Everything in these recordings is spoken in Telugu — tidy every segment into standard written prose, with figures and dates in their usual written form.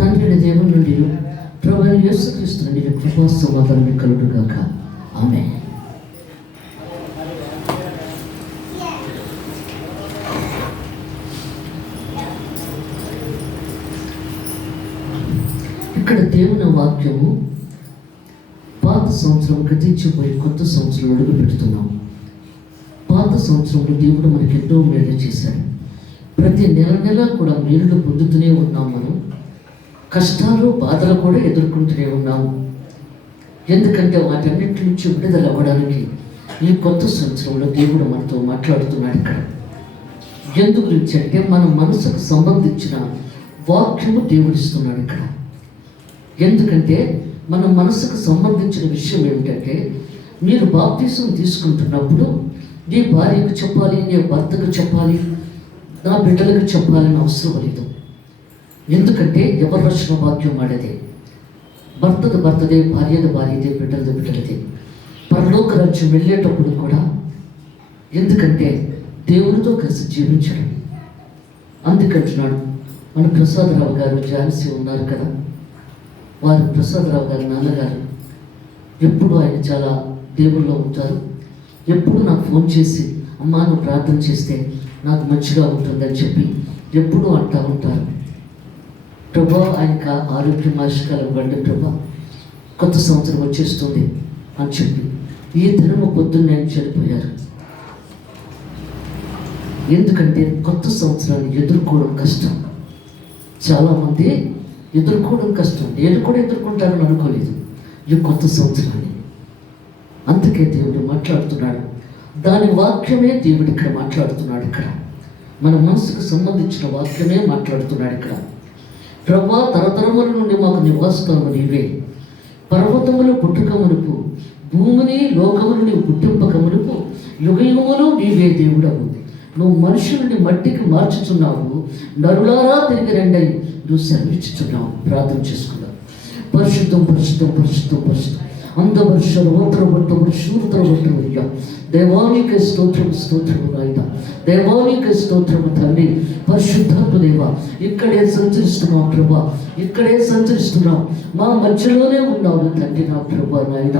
తండ్రి దేవుని నుండి ప్రభువైన యేసుక్రీస్తు నుండి కృపా సమాధానం కలుగుగాక. ఆమేన్. ఇక్కడ దేవుని వాక్యము పాత సంవత్సరం గతించిపోయి కొత్త సంవత్సరం అడుగు పెడుతున్నాం. పాత సంవత్సరంలో దేవుడు మనకి ఎంతో మేలు చేశాడు. ప్రతి నెల కూడా మేలులు పొందుతూనే ఉన్నాం. మనం కష్టాలు బాధలు కూడా ఎదుర్కొంటూనే ఉన్నాము. ఎందుకంటే వాటన్నిటి నుంచి విడుదల అవ్వడానికి ఈ కొత్త సంవత్సరంలో దేవుడు మనతో మాట్లాడుతున్నాడు. ఇక్కడ ఎందు గురించి అంటే మన మనసుకు సంబంధించిన వాక్యము దేవుడిస్తున్నాడు ఇక్కడ. ఎందుకంటే మన మనసుకు సంబంధించిన విషయం ఏమిటంటే, మీరు బాప్తిసం తీసుకుంటున్నప్పుడు నీ భార్యకు చెప్పాలి, నీ భర్తకు చెప్పాలి, నా బిడ్డలకు చెప్పాలని అవసరం లేదు. ఎందుకంటే ఎవరి రక్షణ వాక్యం వాడేదే, భర్తది భర్తదే, భార్యది భార్యదే, బిడ్డలది బిడ్డలదే. పరలోక రాజ్యం వెళ్ళేటప్పుడు కూడా ఎందుకంటే దేవునితో కలిసి జీవించడం. అందుకంటున్నాడు. మన ప్రసాదరావు గారు ఝాన్సీ ఉన్నారు కదా, వారు ప్రసాదరావు గారి నాన్నగారు ఎప్పుడు ఆయన చాలా దేవుల్లో ఉంటారు. ఎప్పుడు నాకు ఫోన్ చేసి అమ్మా నువ్వు ప్రార్థన చేస్తే నాకు మంచిగా ఉంటుందని చెప్పి ఎప్పుడూ అంటూ ఉంటారు. ప్రభా ఆయనకు ఆరోగ్యం ఆశకాలం ఇవ్వండి ప్రభా, కొత్త సంవత్సరం వచ్చేస్తుంది అని చెప్పి ఈ దినము పొద్దున్న ఆయన చనిపోయారు. ఎందుకంటే కొత్త సంవత్సరాన్ని ఎదుర్కోవడం కష్టం. చాలామంది ఎదుర్కోవడం కష్టం. నేను కూడా ఎదుర్కొంటానని అనుకోలేదు ఈ కొత్త సంవత్సరాన్ని. అందుకే దేవుడు మాట్లాడుతున్నాడు. దాని వాక్యమే దేవుడు ఇక్కడ మాట్లాడుతున్నాడు. ఇక్కడ మన మనసుకు సంబంధించిన వాక్యమే మాట్లాడుతున్నాడు. ఇక్కడ ప్రభా తరతరముల నుండి మాకు నివాసస్థలము నీవే, పర్వతములు పుట్టుక మునుపు, భూమిని లోకములు నీవు పుట్టింపక మునుపు, యుగయుగములు నీవే దేవుడవు. నువ్వు మనుషులని మట్టికి మార్చుచున్నావు, నరులారా తిరిగి రండి నువ్వు సెలవిచ్చుచున్నావు. ప్రార్థన చేసుకున్నావు. పరిశుద్ధం పరిశుద్ధం పరిశుద్ధం పరిశుద్ధం అందవర్షలు ఓతరబట్టము శూరతరబట్టమయ్యా, దేవానికి స్తోత్రము స్తోత్రము నాయన, దేవానికి స్తోత్రము తండ్రి. పరిశుద్ధాత్మ దేవా ఇక్కడే సంచరిస్తున్నాం ప్రభా, ఇక్కడే సంచరిస్తున్నాం. మా మధ్యలోనే ఉన్నావు తండ్రి నా ప్రభా నాయన.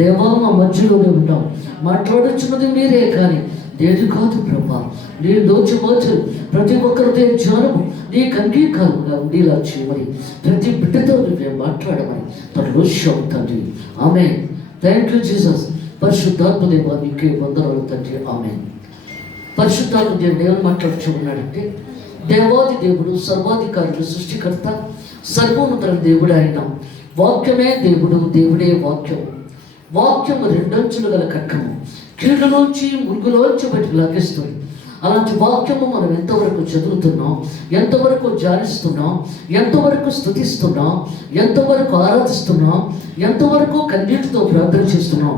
దేవా మా మధ్యలోనే ఉన్నావు. మాట్లాడుచున్నది మీరే కానీ లేదు కాదు ప్రభా. నీ దోచుకోవచ్చు ప్రతి ఒక్కరితో జ్ఞానము నీకు అంగీకారంగా ఉండేలా చేయమని, ప్రతి బిడ్డతో నువ్వే మాట్లాడమని తనలోష్యం తండ్రి. ఆమేన్. Thank you Jesus. పరిశుద్ధాత్మ దేవా నీకే వందనాలు తండ్రి. ఆమేన్. పరిశుద్ధాత్మ దేవుడు ఏమని మాట్లాడుచు ఉన్నాడంటే, దేవాది దేవుడు, సర్వాధికారుడు, సృష్టికర్త, సర్వోన్నతుల దేవుడు ఆయన. వాక్యమే దేవుడు, దేవుడే వాక్యం. వాక్యము రెండంచులు గల ఖడ్గము, కీడులోంచి మురుగులోంచి బయటకు లాగేస్తుంది. అలాంటి వాక్యము మనం ఎంతవరకు చదువుతున్నాం, ఎంతవరకు ధ్యానిస్తున్నాం, ఎంతవరకు స్తుతిస్తున్నాం, ఎంతవరకు ఆరాధిస్తున్నాం, ఎంతవరకు కన్నీటితో ప్రార్థన చేస్తున్నాం,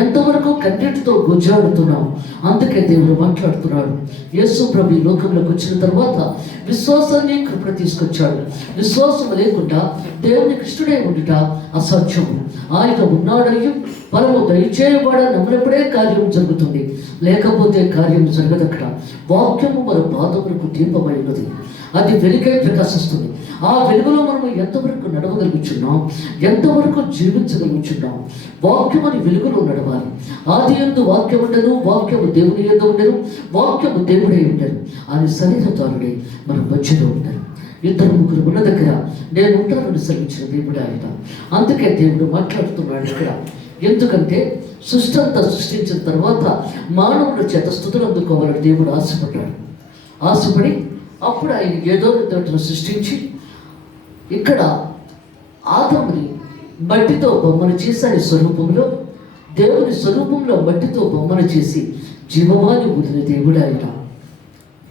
ఎంతవరకు కన్నీటితో గుజ్జాడుతున్నాం. అందుకే దేవుడు మాట్లాడుతున్నాడు. యేసు ప్రభు లోకంలోకి వచ్చిన తర్వాత విశ్వాసాన్ని కృపణ తీసుకొచ్చాడు. విశ్వాసం లేకుండా దేవుని కృష్ణుడే ఉండుట అసాధ్యము. ఆయన ఉన్నాడని పరము దయచేయబడ నమ్మినప్పుడే కార్యం జరుగుతుంది, లేకపోతే కార్యం జరగదు. అక్కడ వాక్యము మన పాదములకు దీపమై ఉన్నది. అది వెలుగై ప్రకాశిస్తుంది. ఆ వెలుగులో మనము ఎంతవరకు నడవగలుగుచున్నాం, ఎంతవరకు జీవించగలుగుచున్నాం. వాక్యము అని వెలుగులో నడవాలి. ఆది యందు వాక్యం ఉండను, వాక్యము దేవుని యందు ఉండను, వాక్యము దేవుడే ఉండను అని శరీరధారుడే మన మధ్యలో ఉండరు. ఇద్దరు ముగ్గురు ఉన్న దగ్గర నేను ఉంటానని సెలవించిన దేవుడు ఆయన. అందుకే దేవుడు మాట్లాడుతున్నాడు ఇక్కడ. ఎందుకంటే సృష్టి అంతా సృష్టించిన తర్వాత మానవుల చేత స్తుతులు అందుకోవాలని దేవుడు ఆశపడ్డాడు. ఆశపడి అప్పుడు ఆయన ఏదో విధంగా సృష్టించి ఇక్కడ ఆదముని మట్టితో బొమ్మను చేసి ఆయన స్వరూపంలో, దేవుని స్వరూపంలో మట్టితో బొమ్మను చేసి జీవవాన్ని ఊదిన దేవుడు ఆయన.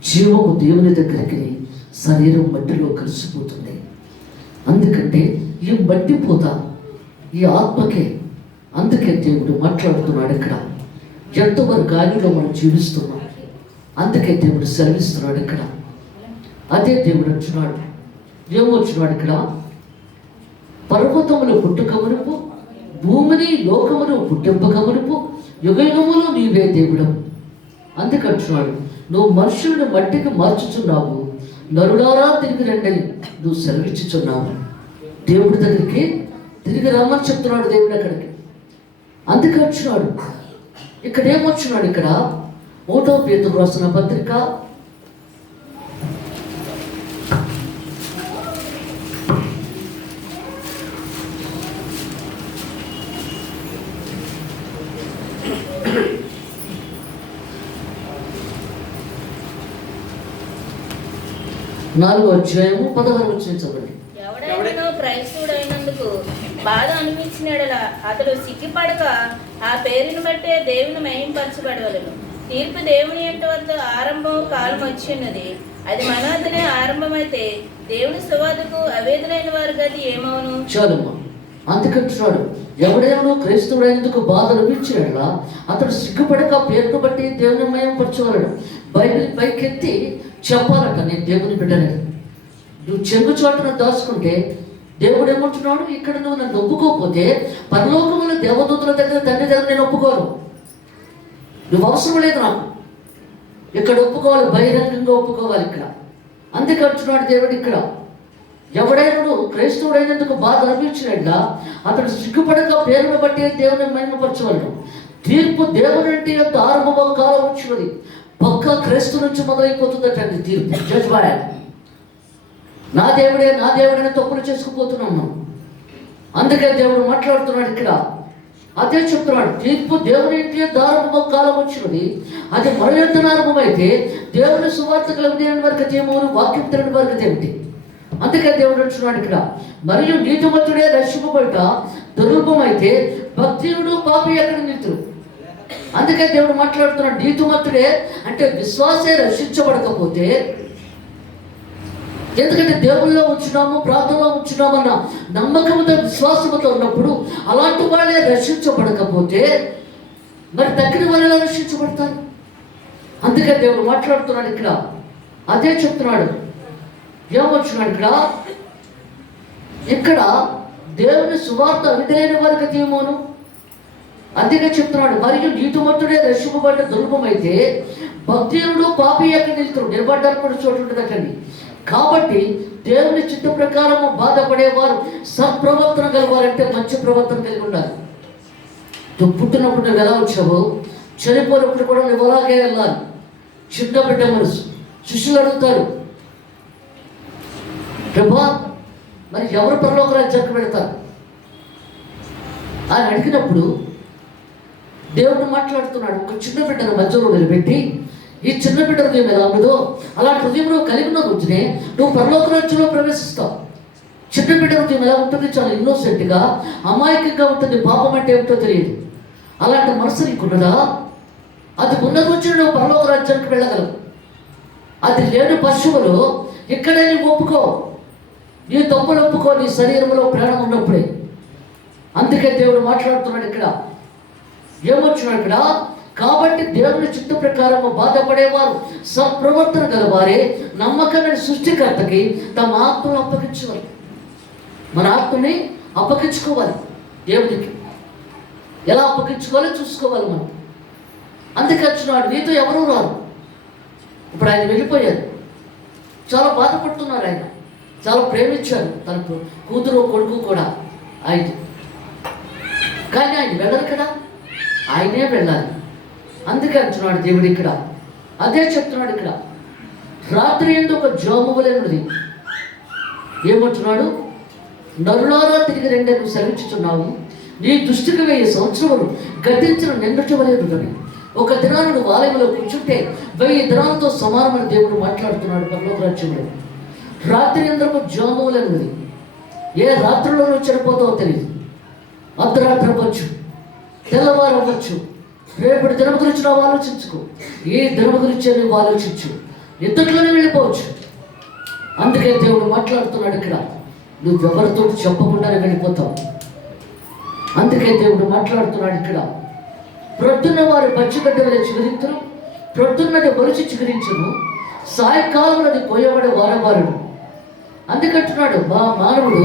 జీవము దేవుని దగ్గరికి శరీరం మట్టిలో కలిసిపోతుంది. అందుకంటే ఈ మట్టి పోత ఈ ఆత్మకే. అందుకే దేవుడు మాట్లాడుతున్నాడు ఇక్కడ. ఎంతవరకు గాలిలో మనం జీవిస్తున్నాం. అందుకే దేవుడు సెలవిస్తున్నాడు ఇక్కడ. అదే దేవుడు అంటున్నాడు. ఏమొచ్చున్నాడు ఇక్కడ? పర్వతములు పుట్టుక మునుపు, భూమిని లోకమును పుట్టింపక మునుపు, యుగయుగములు నీవే దేవుడు. అందుకంటున్నాడు. నువ్వు మనుషులను మట్టికి మార్చుచున్నావు, నరులారా తిరిగి రండి నువ్వు సెలవిచ్చుచున్నావు. దేవుడి దగ్గరికి తిరిగి రమ్మని చెప్తున్నాడు దేవుడు అక్కడికి. అందుకే వచ్చినాడు. ఇక్కడ ఏమొచ్చినాడు? ఇక్కడ 1వ పేతురు రాసిన పత్రిక 4వ అధ్యాయము 16వ వచనం చదవండి. ఎవడైనా క్రైస్తవుడైనందుకు బాధ అనిపించినడలా అతడు సిగ్గుపడక ఆ పేరుని బట్టే దేవుని మహింపరచబడవలను. తీర్పు దేవుని యొక్క వద్ద ఆరంభం కాలం వచ్చిన్నది. అది మన వద్దనే ఆరంభమైతే దేవుని సువార్తకు అవేదులైన వారి గది ఏమవును? చాలమ్మా. అందుకంటున్నాడు, ఎవడైనా క్రైస్తవుడైనందుకు బాధ అనిపించినట్లా అతడు సిగ్గుపడక పేరును బట్టి దేవుని మహింపరచవలెను. బైబిల్ పైకెత్తి చెప్పాలట, నేను దేవుని బిడ్డని. నువ్వు చెంగు చోటున దాచుకుంటే దేవుడు ఏమంటున్నాడు? ఇక్కడ నువ్వు నన్ను ఒప్పుకోకపోతే పరలోకముల దేవదూతుల దగ్గర తండ్రి దగ్గర నేను ఒప్పుకోను. నువ్వు అవసరం లేదు నాకు. ఇక్కడ ఒప్పుకోవాలి, బహిరంగంగా ఒప్పుకోవాలి ఇక్కడ. అందుకే అంటున్నాడు దేవుడు ఇక్కడ, ఎవడైనా క్రైస్తవుడైనందుకు బాధ అనిపించినట్లా అతడు సిగ్గుపడక పేరును బట్టి దేవుని మహిమపరచవలెను. తీర్పు దేవుని అంటే యొక్క ఆరంభ కాలం వచ్చినది. పక్క క్రైస్తవు నుంచి మొదలైపోతుందటండి తీర్పు, జడ్జ్మెంట్. నా దేవుడని తప్పులు చేసుకుపోతున్నాం. అందుకే దేవుడు మాట్లాడుతున్నాడు ఇక్కడ. అదే చెప్తున్నాడు, తీర్పు దేవుని ఇంటి ఆరంభ కాలం వచ్చినది. అది మన యొక్క ఆరంభమైతే దేవుని సువార్త కలిగిన వరకు ఏమోను, వాక్యం తినని వరకు ఏమిటి? అందుకే దేవుడు అంటున్నాడు ఇక్కడ, మరియు నీతిమంతుడే రక్షింపబడ్డ దుర్లభమైతే భక్తియుడు పాపి ఎక్కడ నిలుతురు. అందుకే దేవుడు మాట్లాడుతున్నాడు, నీతిమంతుడే అంటే విశ్వాసే రక్షించబడకపోతే, ఎందుకంటే దేవుల్లో ఉంచున్నాము, ప్రార్థనలో ఉంచున్నామన్న నమ్మకంతో విశ్వాసంతో ఉన్నప్పుడు అలాంటి వాళ్ళే రక్షించబడకపోతే మరి దగ్గర వాళ్ళే రక్షించబడతారు. అందుకే దేవుడు మాట్లాడుతున్నాడు ఇక్కడ. అదే చెప్తున్నాడు, ఏమొచ్చున్నాడు ఇక్కడ దేవుని సువార్త విధులైన వారికి ఏమోను. అందుకే చెప్తున్నాడు, మరియు నీతిమంతుడే రక్షింపబడ్డ దుర్లభమైతే భక్తియుడు పాపి ఎక్కడ నిలుతారు, నిలబడ్డానికి కూడా చోటు ఉంటుంది అక్కడిని. కాబట్టి దేవుని చిత్త ప్రకారము బాధపడేవారు సత్ప్రవర్తన గలవారంటే మంచి ప్రవర్తన కలిగి ఉండాలి. నువ్వు పుట్టినప్పుడు నువ్వు ఎలా వచ్చావో చనిపోయినప్పుడు కూడా నువ్వు అలాగే వెళ్ళాలి. చిన్న బిడ్డ మనసు. శిష్యులు అడుగుతారు, ప్రభా మరి ఎవరు పరలోక రాజ్యానికి పెడతారు అని అడిగినప్పుడు దేవుడు మాట్లాడుతున్నాడు, ఒక చిన్న బిడ్డను మధ్యలో నిలబెట్టి, ఈ చిన్న బిడ్డ హృదయం ఎలా ఉండదో అలాంటి హృదయంలో కలిగిన రోజునే నువ్వు పరలోక రాజ్యంలో ప్రవేశిస్తావు. చిన్న బిడ్డ హృదయం ఎలా ఉంటుంది? చాలా ఇన్నోసెంట్గా, అమాయకంగా ఉంటుంది. పాపం అంటే ఏమిటో తెలియదు. అలాంటి మనసు నీకున్నదా? అది ఉన్న రోజున నువ్వు పరలోక రాజ్యానికి వెళ్ళగలవు. అది లేని పశువులు ఇక్కడే నీవు ఒప్పుకో, నీ తప్పులు ఒప్పుకో, నీ శరీరంలో ప్రాణం ఉన్నప్పుడే. అందుకే దేవుడు మాట్లాడుతున్నాడు ఇక్కడ. ఏమొచ్చున్నాడు ఇక్కడ? కాబట్టి దేవుని చిత్త ప్రకారము బాధపడేవారు సత్ప్రవర్తన గలవారే నమ్మకమైన సృష్టికర్తకి తమ ఆత్మను అప్పగించుకోవాలి. మన ఆత్మని అప్పగించుకోవాలి దేవునికి. ఎలా అప్పగించుకోవాలో చూసుకోవాలి మనం. అందుకే వచ్చినాడు, నీతో ఎవరూ రారు. ఇప్పుడు ఆయన వెళ్ళిపోయారు, చాలా బాధపడుతున్నారు. ఆయన చాలా ప్రేమించారు తన కూతురు కొడుకు కూడా ఆయన. కానీ ఆయన వెళ్ళరు కదా, ఆయనే వెళ్ళాలి. అందుకే అంటున్నాడు దేవుడు ఇక్కడ. అదే చెప్తున్నాడు ఇక్కడ, రాత్రి ఎందుకు ఒక జోమువలేనుది. ఏమంటున్నాడు? నరులారా తిరిగి రెండే నువ్వు సెలవిచ్చుచున్నావు. నీ దృష్టికి 1000 సంవత్సరములు గతించిన నిన్నటివలేనుదని. ఒక దినాన్ని నువ్వు ఆలయంలో కూర్చుంటే 1000 దినాలతో సమానమైన దేవుడు మాట్లాడుతున్నాడు పరలోక రాజ్యంలో. రాత్రి ఎందుకు జోమువలేనుది. ఏ రాత్రిలో నువ్వు చనిపోతావో తెలియదు. అర్ధరాత్రి అవ్వచ్చు, తెల్లవారు అవ్వచ్చు. రేపటి దినం గురించి నువ్వు ఆలోచించుకో, ఏ దినం గురించి నువ్వు ఆలోచించు. ఇంతట్లోనే వెళ్ళిపోవచ్చు. అందుకే దేవుడు మాట్లాడుతున్నాడు ఇక్కడ, నువ్వెవరితో చెప్పకుండానే వెళ్ళిపోతావు. అందుకే దేవుడు మాట్లాడుతున్నాడు ఇక్కడ, ప్రొద్దున్న వారు పచ్చిగడ్డ వల్ల చిగురించను, ప్రొద్దున్నది మొలిచి చిగురించును, సాయంకాలం అది కోయబడే వారవారుడు. అందుకంటున్నాడు, మా మానవుడు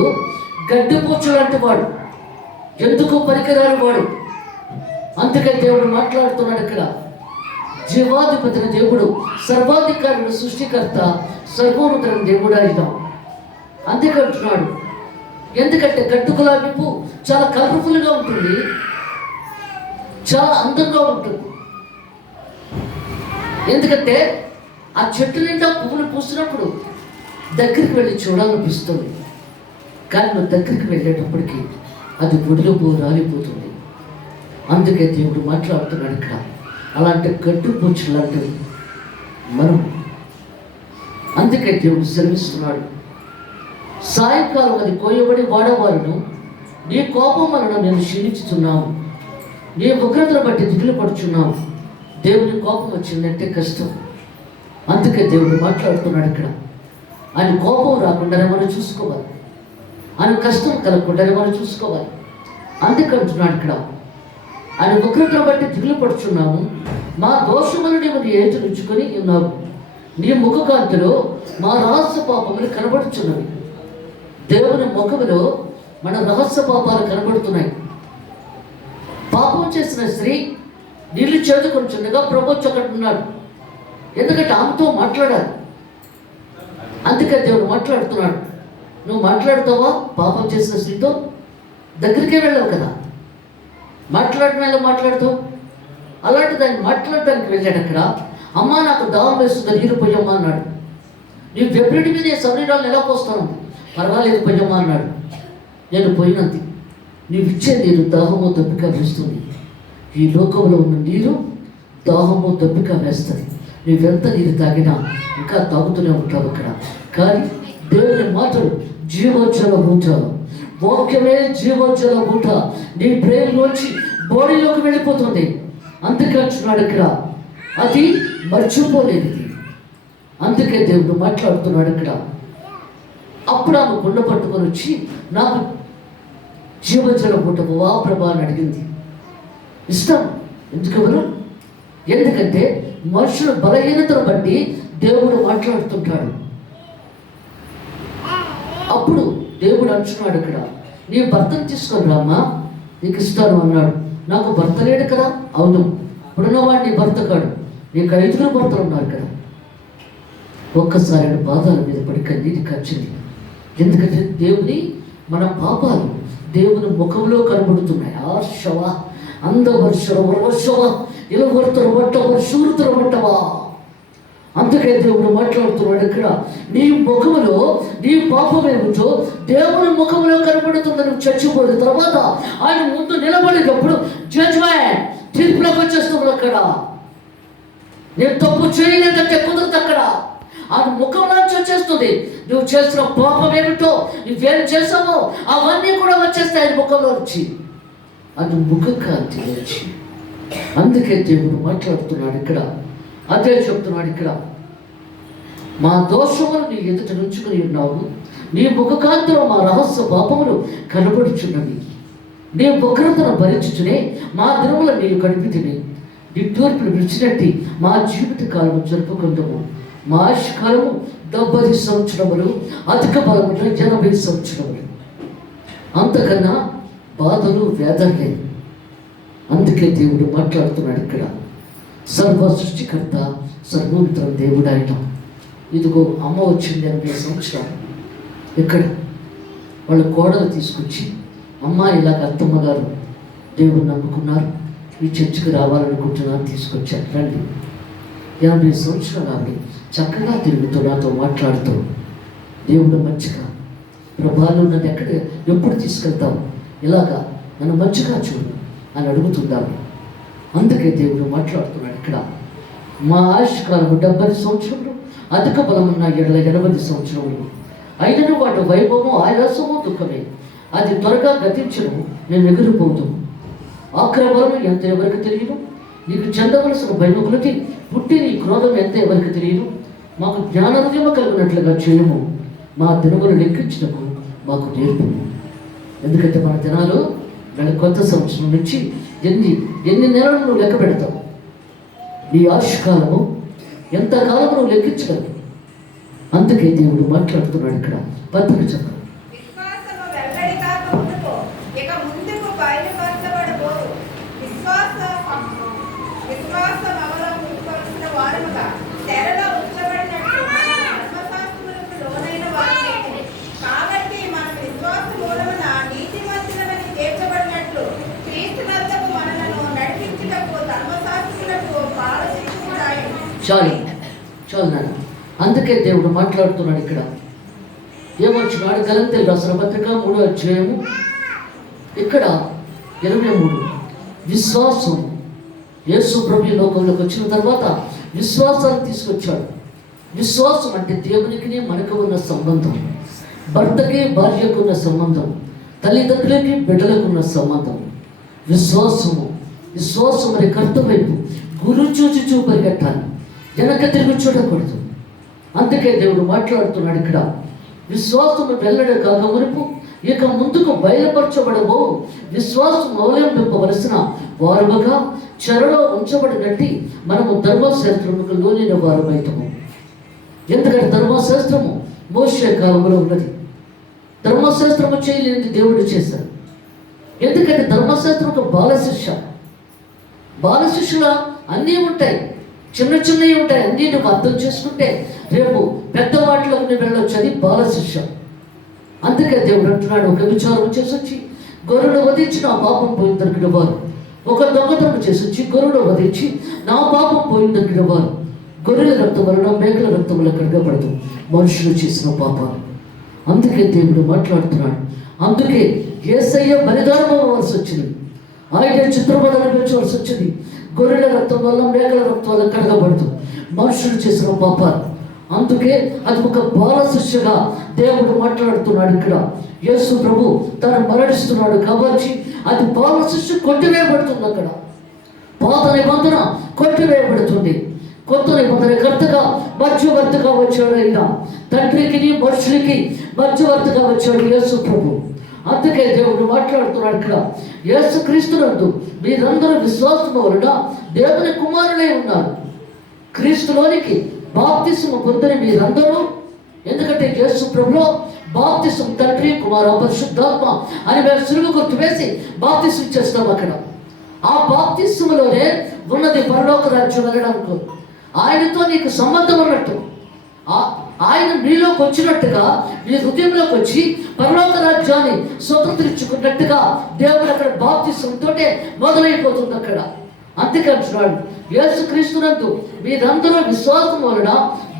గడ్డిపోచు లాంటి వాడు, ఎందుకు పనికిరాని వాడు. అందుకే దేవుడు మాట్లాడుతున్నాడు ఇక్కడ, జీవాధిపతిన దేవుడు, సర్వాధికారుడు, సృష్టికర్త, సర్వోన్నతుడైన దేవుడు ఆయన. అంతేకంటున్నాడు. ఎందుకంటే గడ్డు గులాబీ పువ్వు చాలా కలర్ఫుల్గా ఉంటుంది, చాలా అందంగా ఉంటుంది. ఎందుకంటే ఆ చెట్టు నిండా పువ్వులు పూసినప్పుడు దగ్గరికి వెళ్ళి చూడాలనిపిస్తుంది. కానీ నువ్వు దగ్గరికి వెళ్ళేటప్పటికి అది బుడిలో పువ్వు రాలిపోతుంది. అందుకే దేవుడు మాట్లాడుతున్నాడు ఇక్కడ. అలాంటి గడ్డు పూచు లాంటివి మనం. అందుకే దేవుడు సెలవిస్తున్నాడు, సాయంకాలం అది కోయబడి వాడవారును నీ కోపం వలన నేను క్షీణించుతున్నాను, నీ ఉగ్రతను బట్టి దిగులు పడుచున్నావు. దేవుని కోపం వచ్చిందంటే కష్టం. అందుకే దేవుడు మాట్లాడుతున్నాడు ఇక్కడ. ఆయన కోపం రాకుండానే మనం చూసుకోవాలి, ఆయన కష్టం కలగకుండానే మనం చూసుకోవాలి. అందుకంటున్నాడు ఇక్కడ, ఆయన ఉగ్రతను బట్టి దిగులు పడుచున్నాము, మా దోషములు నీవు నీ ఏటు నుంచుకొని ఉన్నావు, నీ ముఖకాంతిలో మా రహస్య పాపములు కనబడుచున్నవి. దేవుని ముఖములో మన రహస్య పాపాలు కనబడుతున్నాయి. పాపం చేసిన స్త్రీ నీళ్లు చేదుకొంచుండగా ప్రభు ఒకడున్నాడు. ఎందుకంటే ఆమెతో మాట్లాడాలి. అందుకే దేవుడు మాట్లాడుతున్నాడు. నువ్వు మాట్లాడుతావా? పాపం చేసిన స్త్రీతో దగ్గరికే వెళ్ళావు కదా, మాట్లాడటం ఎలా మాట్లాడుతావు? అలాంటి దాన్ని మాట్లాడటానికి వెళ్ళాడు అక్కడ. అమ్మ నాకు దాహం వేస్తుంది, నీరు పొయ్యమ్మా అన్నాడు. నీ వెబ్రిడి మీద శరీరాలను ఎలా పోస్తాను? పర్వాలేదు పొయ్యమ్మా అన్నాడు. నేను పోయినది, నీవిచ్చే నీరు దాహము దప్పిక వేస్తుంది. ఈ లోకంలో ఉన్న నీరు దాహము దప్పిక వేస్తుంది. నీవెంత నీరు తాగినా ఇంకా తాగుతూనే ఉంటావు అక్కడ. కానీ దేవుని మాటలు జీవోజ్జల ఊట, వాక్యమే జీవోజ్జల ఊట నీ బ్రెయిన్లోంచి బాడీలోకి వెళ్ళిపోతుంది. అందుకే అంటున్నాడు ఇక్కడ, అది మర్చిపోలేదు. అందుకే దేవుడు మాట్లాడుతున్నాడు ఇక్కడ. అప్పుడు ఆమె గుండె పట్టుకొని వచ్చి నాకు జీవజల ఊటకు వా ప్రభా అని అడిగింది. ఇష్టం ఎందుకు? ఎందుకంటే మనుషుల బలహీనతను బట్టి దేవుడు మాట్లాడుతుంటాడు. అప్పుడు దేవుడు అంటున్నాడు ఇక్కడ, నీ భర్తను తీసుకొని రామ్మా, నీకు ఇస్తాను అన్నాడు. నాకు భర్త లేడు కదా. అవును, ఇప్పుడున్నవాడు నీ భర్త కాడు, నీకు 5 భర్తలు ఉన్నారు కదా. ఒక్కసారి పాదాల మీద పడి కన్నీటి కచ్చింది. ఎందుకంటే దేవుని మన పాపాలు దేవుని ముఖంలో కనబడుతున్నాయి. ఆర్షవ అందవర్షవ వర్షవ ఇలా వర్తరు పట్టవ శూరుతరు పట్టవా. అందుకే దేవుడు మాట్లాడుతున్నాడు ఇక్కడ, నీ ముఖములో నీ పాపం ఏమిటో దేవుని ముఖంలో కనబడుతుంది. నువ్వు చచ్చిపోయిన తర్వాత ఆయన ముందు నిలబడేటప్పుడు జడ్జ్మెంట్ తీర్పులోకి వచ్చేస్తుంది. అక్కడ నేను తప్పు చేయలేదంటే కుదరదు. అక్కడ ఆయన ముఖంలోంచి వచ్చేస్తుంది. నువ్వు చేసిన పాపం ఏమిటో, నువ్వేం చేసావో అవన్నీ కూడా వచ్చేస్తాయి ఆయన ముఖంలో వచ్చి, అది ముఖ కాంతి వచ్చి. అందుకే దేవుడు మాట్లాడుతున్నాడు ఇక్కడ. అదే చెప్తున్నాడు ఇక్కడ, మా దోషములు నీ ఎదుట నుంచుకుని ఉన్నావు, నీ ముఖకాంతిలో మా రహస్య పాపములు కనబడుచున్నవి. నీ ఉగ్రతను భరించుచునే మా దినములు నేను గడిపితిని. నీ తూర్పును విడిచినట్టు మా జీవిత కాలము జరుపుకుంటాము. మా ఆయుష్కాలము 70 సంవత్సరములు, అధిక బలము 80 సంవత్సరములు. అంతకన్నా బాధలు వేదన లేదు. అందుకే దేవుడు మాట్లాడుతున్నాడు ఇక్కడ. సర్వ సృష్టికర్త, సర్వోన్నతుడైన దేవుడు ఆయన. ఇదిగో అమ్మ వచ్చింది 80 సంవత్సరాలు. ఇక్కడ వాళ్ళ కోడలు తీసుకొచ్చి, అమ్మ ఇలాగ అత్తమ్మ గారు దేవుడు నమ్ముకున్నారు, ఈ చర్చికి రావాలనుకుంటున్నారు, తీసుకొచ్చారు, రండి. 80 సంవత్సరాలు ఆవిడ చక్కగా తిరుగుతూ నాతో మాట్లాడుతూ, దేవుడు మంచిగా, ప్రభాలు నన్ను ఎప్పుడు తీసుకెళ్తావు, ఇలాగా నన్ను మంచిగా చూడు అని అడుగుతుందాము. అందుకే దేవుడు మాట్లాడుతున్నాడు ఇక్కడ. మా ఆయుష్కాలము 70 సంవత్సరములు, అధిక బలమున్న 80 సంవత్సరములు. అయినను వాటి వైభవము ఆయాసము దుఃఖమే, అది త్వరగా గతించను, నేను ఎగిరిపోదు. ఆఖరి బలము ఎంత ఎవరికి తెలియదు, నీకు చెందవలసిన భయముకులకి పుట్టి నీ క్రోధం ఎంత ఎవరికి తెలియదు. మాకు జ్ఞానోదయము కలిగినట్లుగా చేయము, మా దినములు లెక్కించినకు మాకు నేర్పు. ఎందుకంటే మన దినాలు కొత్త సంవత్సరం నుంచి ఎన్ని నెలలు నువ్వు లెక్క పెడతావు, నీ ఆయుష్కాలము ఎంతకాలం నువ్వు లెక్కించగలవు. అందుకే దేవుడు మాట్లాడుతున్నాడు ఇక్కడ. పత్రిక చెప్పండి. చాలు చాలు నాన్న. అందుకే దేవుడు మాట్లాడుతున్నాడు ఇక్కడ. ఏమొచ్చినాడు? గలతీయులు రాసిన పత్రిక 3వ అధ్యాయము ఇక్కడ 23. విశ్వాసం. యేసు ప్రభు లోకంలోకి వచ్చిన తర్వాత విశ్వాసాన్ని తీసుకొచ్చాడు. విశ్వాసం అంటే దేవునికి మనకు ఉన్న సంబంధం, భర్తకి భార్యకు ఉన్న సంబంధం, తల్లిదండ్రులకి బిడ్డలకు ఉన్న సంబంధం. విశ్వాసము విశ్వాసం అనే కర్త వైపు గురు చూచి పరిగెట్టాలి, వెనక తిరిగి చూడకూడదు. అందుకే దేవుడు మాట్లాడుతున్నాడు ఇక్కడ. విశ్వాసము వెల్లడి కాక మునుపు ఇక ముందుకు బయలుపరచబడబో విశ్వాసం అవలంబింపవలసిన వారుగా చెరలో ఉంచబడినట్టి మనము ధర్మశాస్త్రముకు లోనిన వారమైతము. ఎందుకంటే ధర్మశాస్త్రము మోషే కాలంలో ఉన్నది. ధర్మశాస్త్రము చేయలేనిది దేవుడు చేశాడు. ఎందుకంటే ధర్మశాస్త్రం ఒక బాలశిష్యుల అన్నీ ఉంటాయి, చిన్న చిన్నవి ఉంటాయి. అన్నీ నువ్వు అర్థం చేసుకుంటే రేపు పెద్ద వాటిలోకి నువ్వు వెళ్ళొచ్చు. అది బాలశిష్య. అందుకే దేవుడు అంటున్నాడు, ఒక విచారం చేసి వచ్చి గొర్రెను వధించి నా పాపం పోయిందనుకునే వారు, ఒక దొంగతనం చేసి వచ్చి గొర్రెను వధించి నా పాపం పోయిందనుకునే వారు, గొర్రెల రక్తం వలన మేకల రక్తం వల్ల కడగబడదు మనుషులు చేసిన పాపాలు. అందుకే దేవుడు మాట్లాడుతున్నాడు. అందుకే యేసయ్య బలిదానం అవ్వాల్సి వచ్చింది, ఆయన చిత్రపద అనుభవించవలసి వచ్చింది. గొర్రెల రక్తం వల్ల మేకల రక్తం వల్ల కడగబడదు మనుషులు చేసిన పాపాలు. అందుకే అది ఒక బాలశిష్యగా దేవుడు మాట్లాడుతున్నాడు ఇక్కడ. యేసు ప్రభు తను మరణిస్తున్నాడు కాబట్టి అది బాలశిష్య కొట్టివేయబడుతుంది. అక్కడ పాత నిబంధన కొట్టివేయబడుతుంది. కొత్త నిబంధన కర్తగా మధ్యవర్తిగా వచ్చాడు. అయినా తండ్రికి మనుషులకి మధ్యవర్తిగా వచ్చాడు యేసు ప్రభు. అందుకే దేవుడు మాట్లాడుతున్నాడు ఇక్కడ. యేసు క్రీస్తునందు మీరందరూ విశ్వాసము వలన దేవుని కుమారులై ఉన్నారు. క్రీస్తులోనికి బాప్తిస్మ పొందిన మీరందరూ, ఎందుకంటే యేసు ప్రభులో బాప్తిస్మ తండ్రి కుమార పరిశుద్ధాత్మ అని మేము సులువు గుర్తు వేసి బాప్తిస్మ ఇచ్చేస్తాం. అక్కడ ఆ బాప్తిస్మలోనే ఉన్నది పరలోక రాజ్యం వెళ్ళడానికి. ఆయనతో నీకు సంబంధం ఉన్నట్టు, ఆయన నీలోకి వచ్చినట్టుగా నీ హృదయంలోకి వచ్చి పరలోక రాజ్యాన్ని స్వతంత్రించుకున్నట్టుగా దేవుడు అక్కడ బాప్తిస్మంతో మొదలైపోతుంది అక్కడ. అందుకంటున్నాడు, యేసు క్రీస్తునందు మీరందరూ విశ్వాసం వలన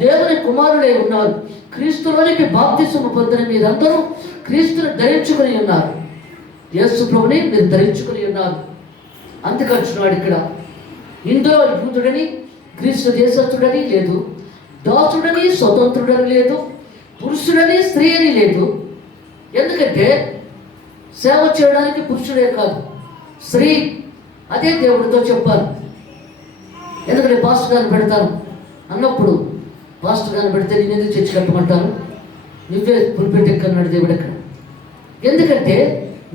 దేవుని కుమారులై ఉన్నారు. క్రీస్తులోనికి బాప్తిస్మ పొందిన మీరందరూ క్రీస్తుని ధరించుకుని ఉన్నారు. యేసు ప్రభుని మీరు ధరించుకుని ఉన్నారు. అందుకంటున్నాడు ఇక్కడ. ఇందులో యూదుడని క్రీస్తు దేశస్థుడని లేదు, దాసుడని స్వతంత్రుడని లేదు, పురుషుడని స్త్రీ అని లేదు. ఎందుకంటే సేవ చేయడానికి పురుషుడే కాదు, స్త్రీ. అదే దేవుడితో చెప్పాలి. ఎందుకంటే పాస్టర్ గారిని పెడతాను అన్నప్పుడు పాస్టర్ గారిని పెడితే నేను ఎందుకు చర్చి కట్టమంటాను, నువ్వే పులిపెట్టి ఎక్కన్నాడు దేవుడు ఎక్కడ. ఎందుకంటే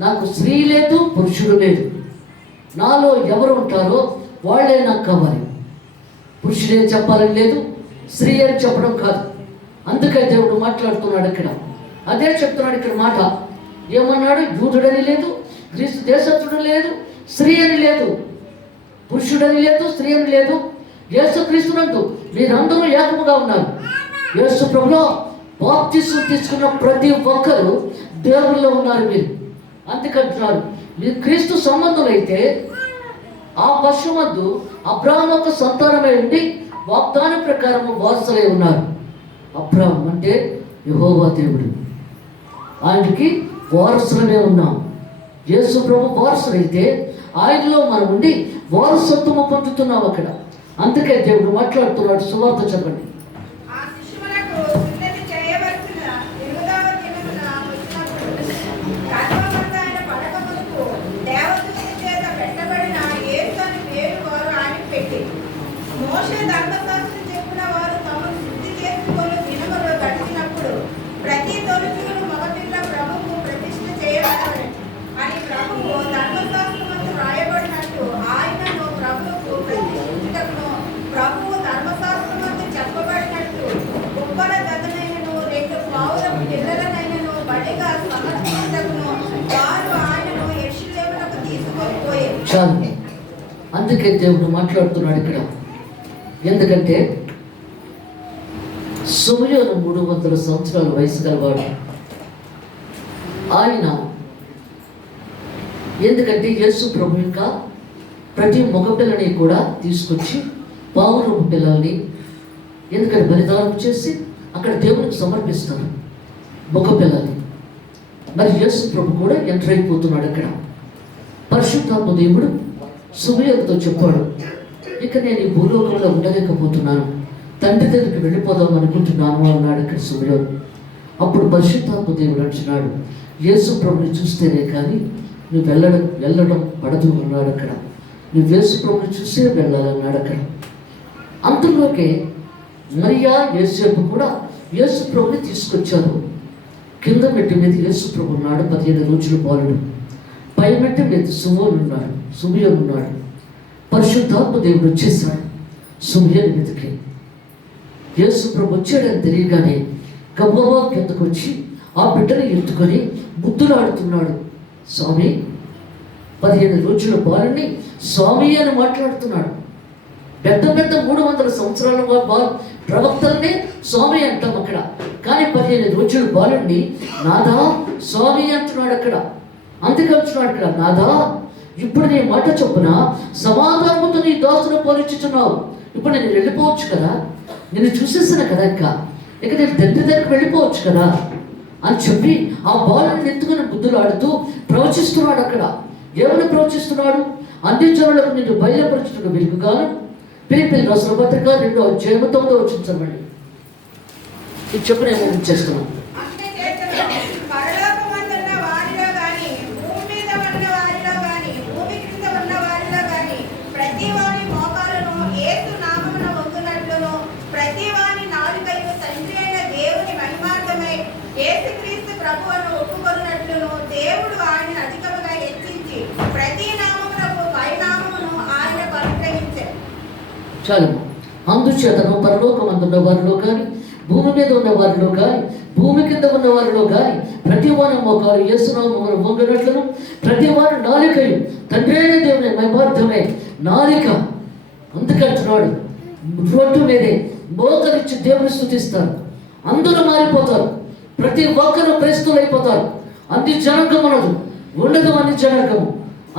నాకు స్త్రీ లేదు, పురుషుడు లేదు. నాలో ఎవరు ఉంటారో వాళ్ళే నాకు కావాలి. పురుషుడే చెప్పాలని లేదు, స్త్రీ అని చెప్పడం కాదు. అందుకే దేవుడు మాట్లాడుతున్నాడు ఇక్కడ. అదే చెప్తున్నాడు ఇక్కడ మాట. ఏమన్నాడు? యూదుడని లేదు, క్రీస్తు దేశస్థుడు లేదు, స్త్రీ అని లేదు, పురుషుడని లేదు, స్త్రీ అని లేదు. యేసు క్రీస్తునందు మీరందరూ ఏకముగా ఉన్నారు. యేసు ప్రభులో బాప్తిస్మం తీసుకున్న ప్రతి ఒక్కరూ దేవుల్లో ఉన్నారు మీరు. అందుకంటున్నారు, మీరు క్రీస్తు సంబంధులైతే ఆ పశుమందు అబ్రాహాము యొక్క సంతానమై ఉండి వాగ్దానం ప్రకారం వారసులై ఉన్నారు. అబ్రాహాము అంటే యెహోవా దేవుడు, ఆయనకి వారసులమే ఉన్నాం. యేసు ప్రభు వారసులైతే ఆయనలో మనం ఉండి వారసత్వము పొందుతున్నాం అక్కడ. అందుకే దేవుడు మాట్లాడుతున్నాడు. సువార్త చదవండి. ప్రతి తొలుచును మగపిల్ల ప్రభువు ప్రతిష్ఠ చేయబడాలి అని ప్రభువు ధర్మశాస్త్రమందు రాయబడినట్టు ఆయనను ప్రభువుకు ప్రతిష్ఠించుటకును ప్రభువు ధర్మశాస్త్రమందు చెప్పబడినట్టు ఉప్పల గదనైనను 2 పావుల పిల్లలనైనను బడిగా సమర్పించుటకును వారు ఆయనను యెరూషలేమునకు తీసుకొని పోయారు. అందుకే దేవుడు మాట్లాడుతున్నాడు ఇక్కడ. ఎందుకంటే సమూయేలు 300 సంవత్సరాల వయసు గలవాడు ఆయన. ఎందుకంటే యేసు ప్రభు ఇంకా ప్రతి మగపిల్లని కూడా తీసుకొచ్చి పావురపు పిల్లల్ని ఎందుకంటే బలిదానం చేసి అక్కడ దేవునికి సమర్పిస్తారు మగ పిల్లల్ని. మరి యేసు ప్రభు కూడా ఎంటర్ అయిపోతున్నాడు అక్కడ. పరిశుద్ధాత్మ దేవుడు సుమయోతో చెప్పాడు, ఇక నేను ఈ భూలోకంలో ఉండలేకపోతున్నాను, తండ్రి దగ్గరికి వెళ్ళిపోదాం అనుకుంటున్నాను అన్నాడు ఇక్కడ సుమయో. అప్పుడు పరిశుద్ధాత్మ దేవుడు అంటున్నాడు, యేసు ప్రభుని చూస్తేనే కానీ నువ్వు వెళ్ళడం పడదు అన్నాడు అక్కడ. నువ్వు యేసు ప్రభుని చూస్తే వెళ్ళాలన్నాడు అక్కడ. అంతలోకే మరియా యేసేపు కూడా యేసు ప్రభుని తీసుకొచ్చారు. కింద మెట్టి మీద యేసు ప్రభు ఉన్నాడు, 15 రోజుల బాలుడు. పై మెట్టి మీద సుమయోను ఉన్నాడు. పరిశుద్ధాత్మ దేవుడు వచ్చేసాడు సుమయోని మీదకి. యేసు ప్రభు వచ్చాడని తెలియగానే గబ్బవా కిందకు వచ్చి ఆ బిడ్డని ఎత్తుకొని ముద్దులాడుతున్నాడు. స్వామి, 15 రోజుల బాలుని స్వామి అని మాట్లాడుతున్నాడు. పెద్ద 300 సంవత్సరాల ప్రవక్తలనే స్వామి అంటాం అక్కడ, కానీ 15 రోజుల బాలుడిని నాదా స్వామి అంటున్నాడు అక్కడ. అందుకంటున్నాడు అక్కడ, నాదా ఇప్పుడు నీ మాట చొప్పున సమాధానముతో నీ దాసును పోలించుచున్నావు. ఇప్పుడు నేను వెళ్ళిపోవచ్చు కదా, నేను చూసేసాను కదా, ఇక నేను తండ్రి దగ్గరికి వెళ్ళిపోవచ్చు కదా అని చెప్పి ఆ బాలుని ఎత్తుకుని బుద్ధులాడుతూ ప్రవచిస్తున్నాడు అక్కడ. ఏమని ప్రవచిస్తున్నాడు? అన్ని జనులకు నేను బయలుపరచుటకు వెలుగుగాను. ఫిలిప్పీయులకు రాసిన పత్రిక 2:9 చదవండి. ఇది చెప్పు, నేను ముగించేస్తున్నాను. దేవుడు ఆయన అధికముగా హెచ్చించి ప్రతి నామమునకు పైనామమును ఆయన అనుగ్రహించాడు. చాలు. అందుచేతను పరలోకమందున్న వారిలో కానీ, భూమి మీద ఉన్న వారిలో కానీ, భూమి కింద ఉన్న వారిలో కానీ ప్రతి వారి మోకాలు యేసునామమున వంగినట్లును, ప్రతి వారి నాలికయు తండ్రి అయిన దేవుని మహిమార్థమే నాలిక. అందుకంటున్నాడు, రోడ్డు మీదే మోకరించి దేవుని స్తుతిస్తారు. అందరూ మారిపోతారు, ప్రతి ఒక్కరు క్రైస్తవులు అయిపోతారు. అన్ని జనాంగం ఉండదు అన్ని జనాంగము.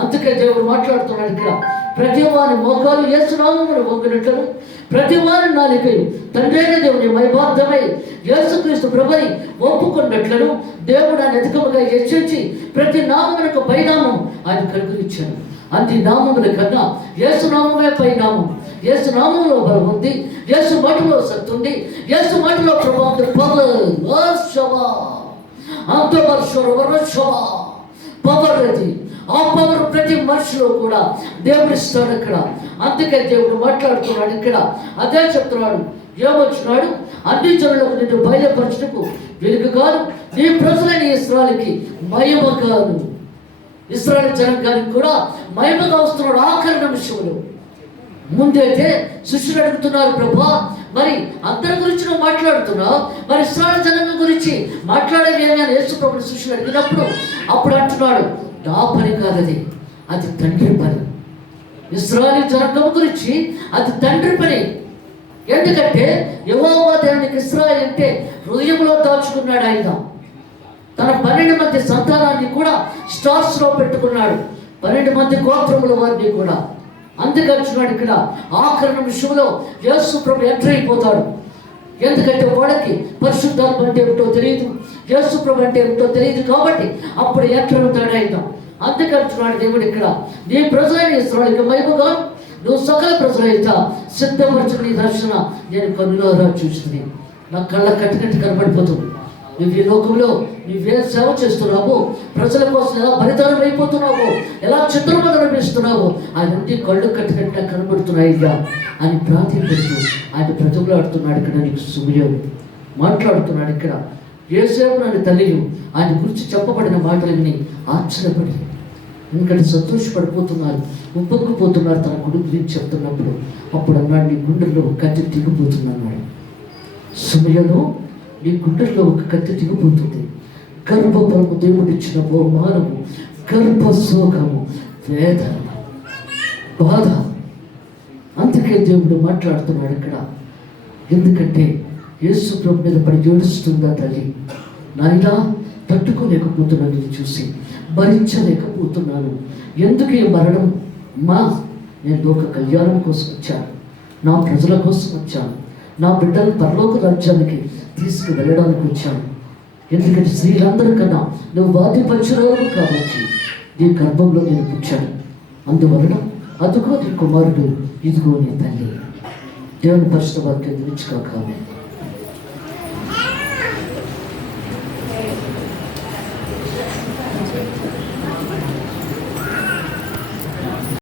అందుకే దేవుడు మాట్లాడుతున్నాడు ఇక్కడ, ప్రతి వారి మోకాలు యేసునామమున వంగినట్లును, ప్రతి వారి నాలికయు తండ్రి అయిన దేవుని మహిమార్థమై యేసుక్రీస్తు ప్రభుని ఒప్పుకున్నట్లను దేవుడు ఆయన అధికముగా హెచ్చించి ప్రతి నామమునకు పైనామం ఆయన కనుగొనిచ్చాడు. అన్ని నామముల కన్నా యేసునామమే పైనామం. యేసు నామంలో బలం ఉంది, యేసు మాటలో శక్తి ఉంది, యేసు మాటలో ప్రభావం. పవర్ అది, ఆ పవర్ ప్రతి మనిషిలో కూడా దేవుడు ఇస్తాడు అక్కడ. అందుకే దేవుడు మాట్లాడుతున్నాడు ఇక్కడ, అదే చెప్తున్నాడు. ఏమొచ్చినాడు? అన్ని జనులకు నిన్ను బయలుపరచుటకు వెలుగు కాదు, నీ ప్రజలైన ఇశ్రాయేలుకి మహిమ కాదు. ఇశ్రాయేలు జనాంగానికి కూడా మహిమగా వస్తున్నాడు ఆఖరి నిమిషంలో. ముందైతే శిష్యులు అడుగుతున్నారు, ప్రభా మరి అందరి గురించి నువ్వు మాట్లాడుతున్నావు, మరి ఇశ్రాయేలు జనాంగం గురించి మాట్లాడేది ఏమి అని యేసు ప్రభుని శిష్యులు అడిగినప్పుడు అప్పుడు అంటున్నాడు, నా పని కాదది, అది తండ్రి పని. ఇశ్రాయేలు జనాంగం గురించి అది తండ్రి పని. ఎందుకంటే యెహోవా దేవునికి ఇశ్రాయేలు అంటే హృదయంలో దాచుకున్నాడు ఆయన. తన 12 మంది సంతానాన్ని కూడా స్టార్స్లో పెట్టుకున్నాడు, 12 మంది గోత్రముల వారిని కూడా. అందుకంటున్నాడు ఇక్కడ, ఆఖరి నిమిషంలో యేసు ప్రభు ఎంటర్ అయిపోతాడు. ఎందుకంటే వాడికి పరిశుద్ధాత్మ అంటే ఏమిటో తెలియదు, యేసు ప్రభు అంటే ఏమిటో తెలియదు, కాబట్టి అప్పుడు ఎంటర్ అవుతాడు ఆయన. అందుకంటున్నాడు దేవుడు ఇక్కడ, నీ ప్రజలైన ఇశ్రాయేలుకి మహిమగా నువ్వు సకల ప్రజలైతే సిద్ధపరచిన నీ దర్శన నేను కన్నులారా చూసింది. నా కళ్ళ కట్టినట్టు కనబడిపోతుంది. నువ్వు ఈ లోకంలో నువ్వేం సేవ చేస్తున్నావు, ప్రజల కోసం ఎలా బలిదానం అయిపోతున్నావు, ఎలా చిత్రపదం అనిపిస్తున్నావు, అవన్నీ కళ్ళు కట్టినట్టు కనబడుతున్నాయిగా అని ప్రార్థించుతూ ఆయన బ్రతుకులాడుతున్నాడు ఇక్కడ. నీకు సుమయోను మాట్లాడుతున్నాడు ఇక్కడ. యేసేపు నన్ను తల్లియు ఆయన గురించి చెప్పబడిన మాటలు విని ఆశ్చర్యపడి, ఎందుకంటే సంతోషపడిపోతున్నారు, ఉప్పొంగిపోతున్నారు తన కొడుకు గురించి చెప్తున్నప్పుడు. అప్పుడు అన్నాడు, నీ గుండెల్లో కత్తి దిగిపోతున్నాడు. సుమయోను, నీ గుండెల్లో ఒక కత్తి దిగిపోతుంది. గర్భఫలము దేవుడిచ్చిన బహుమానము, గర్భశోకము, వేదన, బాధ. అందుకే దేవుడు మాట్లాడుతున్నాడు ఇక్కడ. ఎందుకంటే యేసు ప్రభు మీద పడి ఏడుస్తుందా తల్లి, నాయనా తట్టుకోలేకపోతున్నాను, ఇది చూసి భరించలేకపోతున్నాను. ఎందుకు ఈ మరణం? మా నేను లోక కళ్యాణం కోసం వచ్చాను, నా ప్రజల కోసం వచ్చాను, నా బిడ్డలు పరలోక రాజ్యానికి తీసుకువెళ్ళడానికి వచ్చాను. ఎందుకంటే స్త్రీలందరికన్నా నువ్వు బాధ్యపరచురావు కాబట్టి నీ గర్భంలో నేను పుచ్చాను. అందువలన అదుగో నీ కుమారుడు, ఇదిగో నీ తల్లి. దేవుని పరిశుద్ధ వాక్యం గురించి కాక